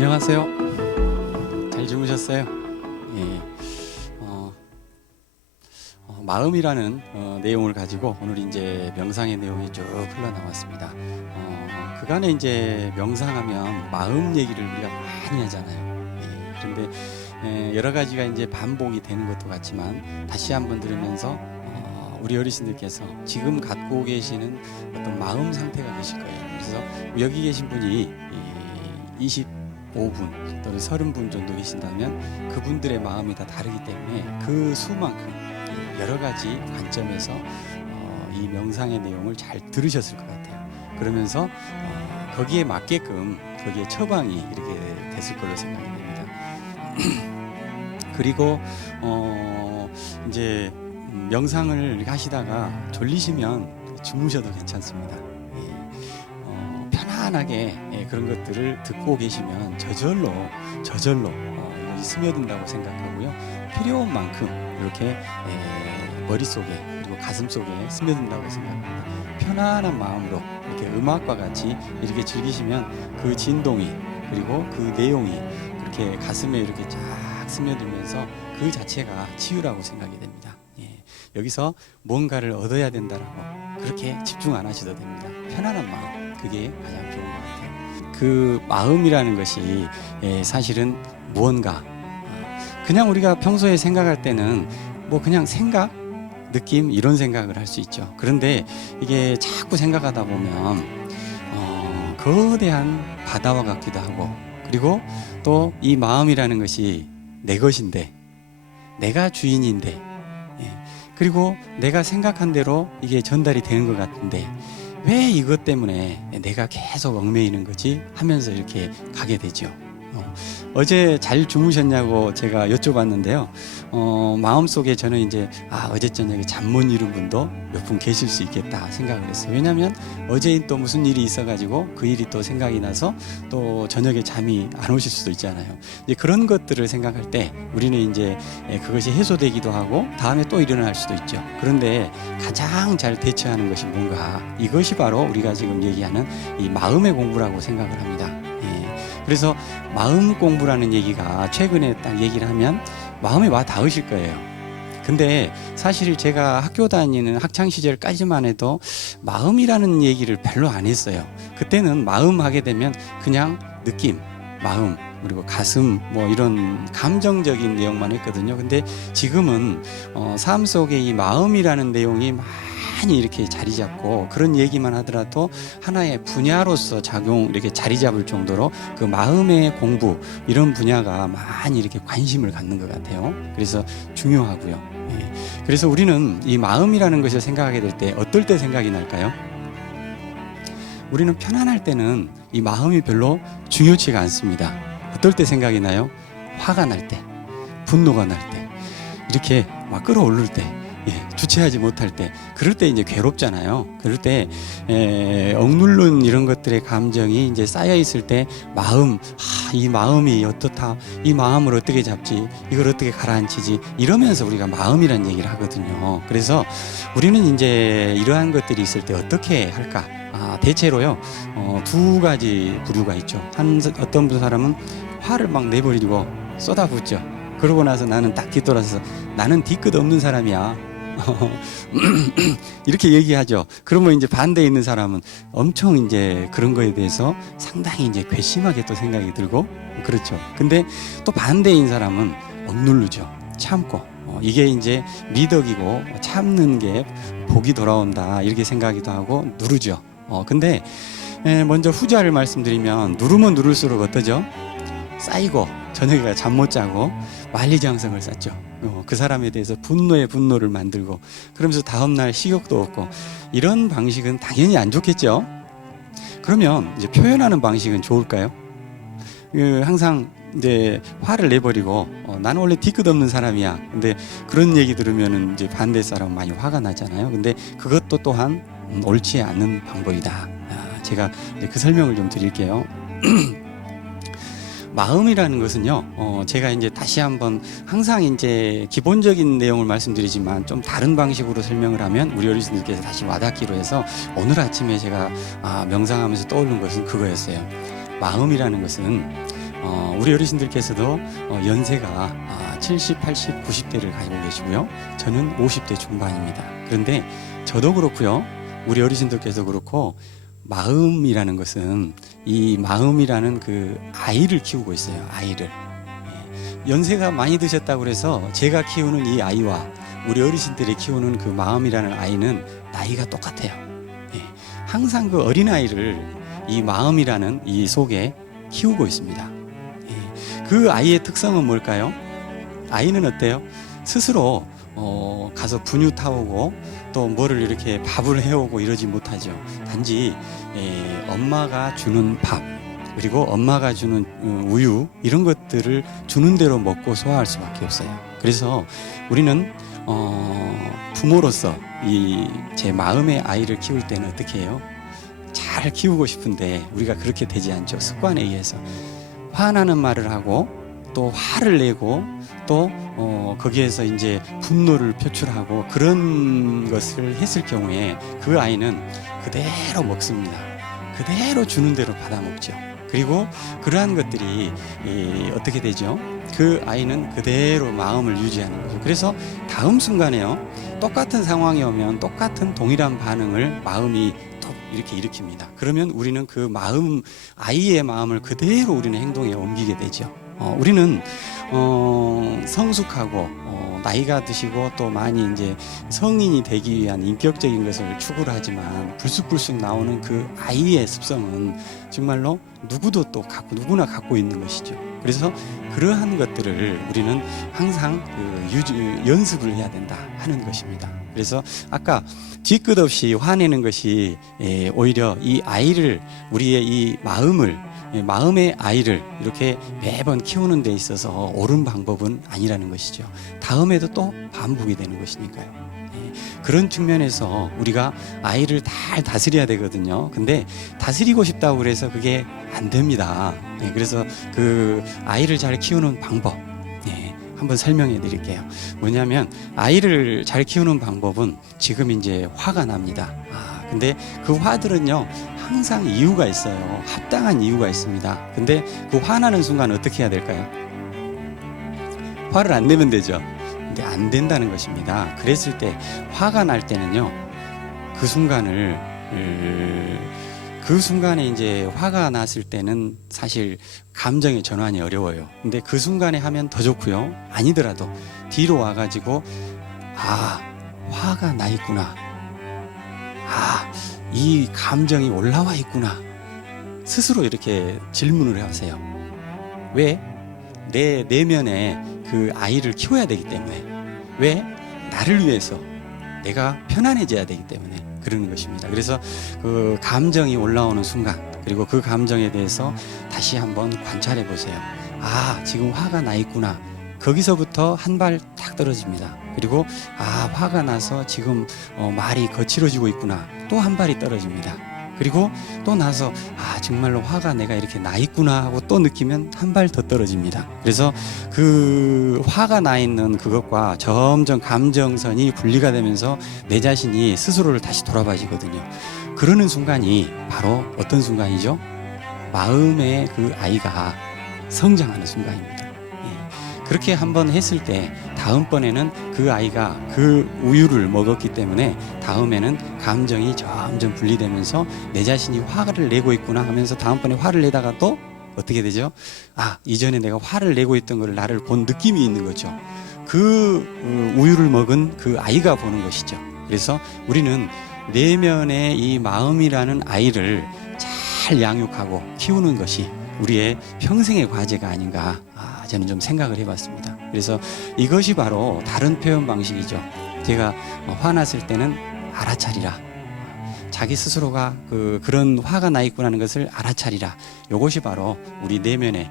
안녕하세요. 잘 주무셨어요? 예. 마음이라는 내용을 가지고 오늘 이제 명상의 내용이 쭉 흘러나왔습니다. 그간에 이제 명상하면 마음 얘기를 우리가 많이 하잖아요. 예. 그런데 여러 가지가 이제 반복이 되는 것도 같지만 다시 한번 들으면서 우리 어르신들께서 지금 갖고 계시는 어떤 마음 상태가 계실 거예요. 그래서 여기 계신 분이 25분 또는 30분 정도 계신다면 그분들의 마음이 다 다르기 때문에 그 수만큼 여러 가지 관점에서 이 명상의 내용을 잘 들으셨을 것 같아요. 그러면서 거기에 맞게끔 거기에 처방이 이렇게 됐을 걸로 생각이 됩니다. 그리고 이제 명상을 하시다가 졸리시면 주무셔도 괜찮습니다. 편안하게 그런 것들을 듣고 계시면 저절로 여기 스며든다고 생각하고요. 필요한 만큼 이렇게 머릿속에 그리고 가슴속에 스며든다고 생각합니다. 편안한 마음으로 이렇게 음악과 같이 이렇게 즐기시면 그 진동이 그리고 그 내용이 그렇게 가슴에 이렇게 쫙 스며들면서 그 자체가 치유라고 생각이 됩니다. 여기서 뭔가를 얻어야 된다라고 그렇게 집중 안 하셔도 됩니다. 편안한 마음, 그게 가장 좋은 것 같아요. 그 마음이라는 것이 사실은 무언가 그냥 우리가 평소에 생각할 때는 뭐 그냥 생각, 느낌 이런 생각을 할 수 있죠. 그런데 이게 자꾸 생각하다 보면 거대한 바다와 같기도 하고 그리고 또 이 마음이라는 것이 내 것인데 내가 주인인데 그리고 내가 생각한 대로 이게 전달이 되는 것 같은데 왜 이것 때문에 내가 계속 얽매이는 거지 하면서 이렇게 가게 되죠. 어제 잘 주무셨냐고 제가 여쭤봤는데요. 마음속에 저는 이제 어제 저녁에 잠 못 이룬 분도 몇 분 계실 수 있겠다 생각을 했어요. 왜냐하면 어제 또 무슨 일이 있어가지고 그 일이 또 생각이 나서 또 저녁에 잠이 안 오실 수도 있잖아요. 이제 그런 것들을 생각할 때 우리는 이제 그것이 해소되기도 하고 다음에 또 일어날 수도 있죠. 그런데 가장 잘 대처하는 것이 뭔가 이것이 바로 우리가 지금 얘기하는 이 마음의 공부라고 생각을 합니다. 그래서 마음 공부라는 얘기가 최근에 딱 얘기를 하면 마음에 와 닿으실 거예요. 근데 사실 제가 학교 다니는 학창 시절까지만 해도 마음이라는 얘기를 별로 안 했어요. 그때는 마음 하게 되면 그냥 느낌, 마음, 그리고 가슴 뭐 이런 감정적인 내용만 했거든요. 근데 지금은 삶 속에 이 마음이라는 내용이 많이 이렇게 자리 잡고 그런 얘기만 하더라도 하나의 분야로서 이렇게 자리 잡을 정도로 그 마음의 공부 이런 분야가 많이 이렇게 관심을 갖는 것 같아요. 그래서 중요하고요. 그래서 우리는 이 마음이라는 것을 생각하게 될 때 어떨 때 생각이 날까요? 우리는 편안할 때는 이 마음이 별로 중요치가 않습니다. 어떨 때 생각이 나요? 화가 날 때, 분노가 날 때, 이렇게 막 끌어오를 때, 주체하지 못할 때, 그럴 때 이제 괴롭잖아요. 그럴 때 억누른 이런 것들의 감정이 이제 쌓여 있을 때 이 마음이 어떻다, 이 마음을 어떻게 잡지, 이걸 어떻게 가라앉히지 이러면서 우리가 마음이란 얘기를 하거든요. 그래서 우리는 이제 이러한 것들이 있을 때 어떻게 할까? 대체로요 두 가지 부류가 있죠. 어떤 사람은 화를 막 내버리고 쏟아붓죠. 그러고 나서 나는 딱 뒤돌아서서 나는 뒤끝 없는 사람이야 이렇게 얘기하죠. 그러면 이제 반대에 있는 사람은 엄청 이제 그런 거에 대해서 상당히 이제 괘씸하게 또 생각이 들고 그렇죠. 근데 또 반대인 사람은 억누르죠. 참고 이게 이제 미덕이고 참는 게 복이 돌아온다 이렇게 생각하기도 하고 누르죠. 근데 먼저 후자를 말씀드리면 누르면 누를수록 어떠죠? 쌓이고 저녁에 잠 못 자고 만리장성을 쌓죠. 그 사람에 대해서 분노를 만들고 그러면서 다음날 식욕도 없고 이런 방식은 당연히 안 좋겠죠. 그러면 이제 표현하는 방식은 좋을까요? 항상 이제 화를 내버리고 나는 원래 뒤끝 없는 사람이야. 근데 그런 얘기 들으면 이제 반대 사람은 많이 화가 나잖아요. 근데 그것도 또한 옳지 않은 방법이다. 제가 이제 그 설명을 좀 드릴게요. 마음이라는 것은요, 제가 이제 다시 한번 항상 이제 기본적인 내용을 말씀드리지만 좀 다른 방식으로 설명을 하면 우리 어르신들께서 다시 와닿기로 해서 오늘 아침에 제가 명상하면서 떠오른 것은 그거였어요. 마음이라는 것은 우리 어르신들께서도 연세가 70, 80, 90대를 가지고 계시고요. 저는 50대 중반입니다. 그런데 저도 그렇고요. 우리 어르신들께서 그렇고 마음이라는 것은 이 마음이라는 그 아이를 키우고 있어요. 아이를. 연세가 많이 드셨다고 그래서 제가 키우는 이 아이와 우리 어르신들이 키우는 그 마음이라는 아이는 나이가 똑같아요. 항상 그 어린아이를 이 마음이라는 이 속에 키우고 있습니다. 그 아이의 특성은 뭘까요? 아이는 어때요? 스스로 가서 분유 타오고 또 뭐를 이렇게 밥을 해오고 이러지 못하죠. 단지 엄마가 주는 밥 그리고 엄마가 주는 우유 이런 것들을 주는 대로 먹고 소화할 수밖에 없어요. 그래서 우리는 부모로서 이 제 마음의 아이를 키울 때는 어떻게 해요? 잘 키우고 싶은데 우리가 그렇게 되지 않죠. 습관에 의해서 화나는 말을 하고 또 화를 내고 또 거기에서 이제 분노를 표출하고 그런 것을 했을 경우에 그 아이는 그대로 먹습니다. 그대로 주는 대로 받아 먹죠. 그리고 그러한 것들이 어떻게 되죠? 그 아이는 그대로 마음을 유지하는 거죠. 그래서 다음 순간에요, 똑같은 상황이 오면 똑같은 동일한 반응을 마음이 또 이렇게 일으킵니다. 그러면 우리는 그 마음, 아이의 마음을 그대로 우리는 행동에 옮기게 되죠. 우리는 성숙하고 나이가 드시고 또 많이 이제 성인이 되기 위한 인격적인 것을 추구를 하지만 불쑥불쑥 나오는 그 아이의 습성은 정말로 누구나 갖고 있는 것이죠. 그래서 그러한 것들을 우리는 항상 연습을 해야 된다 하는 것입니다. 그래서 아까 뒤끝 없이 화내는 것이 오히려 이 아이를, 우리의 이 마음의 아이를 이렇게 매번 키우는 데 있어서 옳은 방법은 아니라는 것이죠. 다음에도 또 반복이 되는 것이니까요. 그런 측면에서 우리가 아이를 잘 다스려야 되거든요. 근데 다스리고 싶다고 그래서 그게 안 됩니다. 그래서 그 아이를 잘 키우는 방법 한번 설명해 드릴게요. 뭐냐면 아이를 잘 키우는 방법은 지금 이제 화가 납니다. 근데 그 화들은요 항상 이유가 있어요. 합당한 이유가 있습니다. 근데 그 화나는 순간 어떻게 해야 될까요? 화를 안 내면 되죠. 근데 안 된다는 것입니다. 그랬을 때 화가 날 때는요 그 순간에 이제 화가 났을 때는 사실 감정의 전환이 어려워요. 근데 그 순간에 하면 더 좋고요. 아니더라도 뒤로 와가지고 화가 나 있구나. 이 감정이 올라와 있구나. 스스로 이렇게 질문을 하세요. 왜? 내 내면에 그 아이를 키워야 되기 때문에. 왜? 나를 위해서 내가 편안해져야 되기 때문에 그러는 것입니다. 그래서 그 감정이 올라오는 순간 그리고 그 감정에 대해서 다시 한번 관찰해 보세요. 지금 화가 나 있구나. 거기서부터 한 발 딱 떨어집니다. 그리고 화가 나서 지금 말이 거칠어지고 있구나. 또 한 발이 떨어집니다. 그리고 또 나서 정말로 화가 내가 이렇게 나 있구나 하고 또 느끼면 한 발 더 떨어집니다. 그래서 그 화가 나 있는 그것과 점점 감정선이 분리가 되면서 내 자신이 스스로를 다시 돌아봐지거든요. 그러는 순간이 바로 어떤 순간이죠? 마음의 그 아이가 성장하는 순간입니다. 그렇게 한번 했을 때 다음번에는 그 아이가 그 우유를 먹었기 때문에 다음에는 감정이 점점 분리되면서 내 자신이 화를 내고 있구나 하면서 다음번에 화를 내다가 또 어떻게 되죠? 이전에 내가 화를 내고 있던 걸 나를 본 느낌이 있는 거죠. 그 우유를 먹은 그 아이가 보는 것이죠. 그래서 우리는 내면의 이 마음이라는 아이를 잘 양육하고 키우는 것이 우리의 평생의 과제가 아닌가 저는 좀 생각을 해봤습니다. 그래서 이것이 바로 다른 표현 방식이죠. 제가 화났을 때는 알아차리라. 자기 스스로가 그런 화가 나 있구나 하는 것을 알아차리라. 이것이 바로 우리 내면에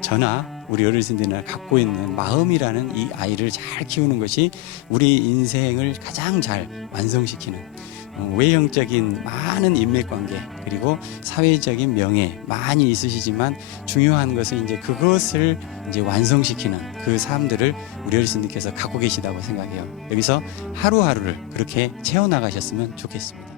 저나 우리 어르신들이나 갖고 있는 마음이라는 이 아이를 잘 키우는 것이 우리 인생을 가장 잘 완성시키는 외형적인 많은 인맥관계 그리고 사회적인 명예 많이 있으시지만 중요한 것은 이제 그것을 이제 완성시키는 그 삶들을 우리 어르신들께서 갖고 계시다고 생각해요. 여기서 하루하루를 그렇게 채워나가셨으면 좋겠습니다.